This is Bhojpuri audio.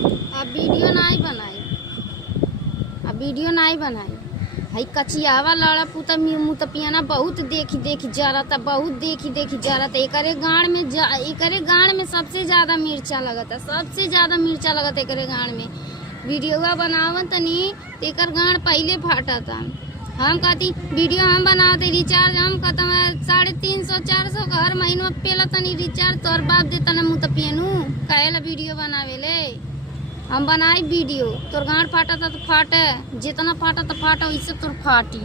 अब वीडियो नहीं बनाई, अब वीडियो नहीं बनाई। हई कचियावा लड़ा पुता मुँह तपियाना बहुत देखी देखी जरता, बहुत देखी देखी जरता। एकरे गाड़ में सबसे ज्यादा मिर्चा लगता, सबसे ज्यादा मिर्चा लगता एकरे गाड़ में। वीडियोवा बनावत तनी एकर गाड़ पहले फाटा था। हम कहती वीडियो हम बनावते, रिचार्ज हम खत्म 350-400 का हर महीना पेला तनी रिचार्ज। तोर बाप देता ना मुँह तपियनु कहेला वीडियो बनावेले। हम बनाई वीडियो, तोर गाड़ फाटा था तो फाटे, जितना फाटा तो फाटा, इससे तोर फाटी।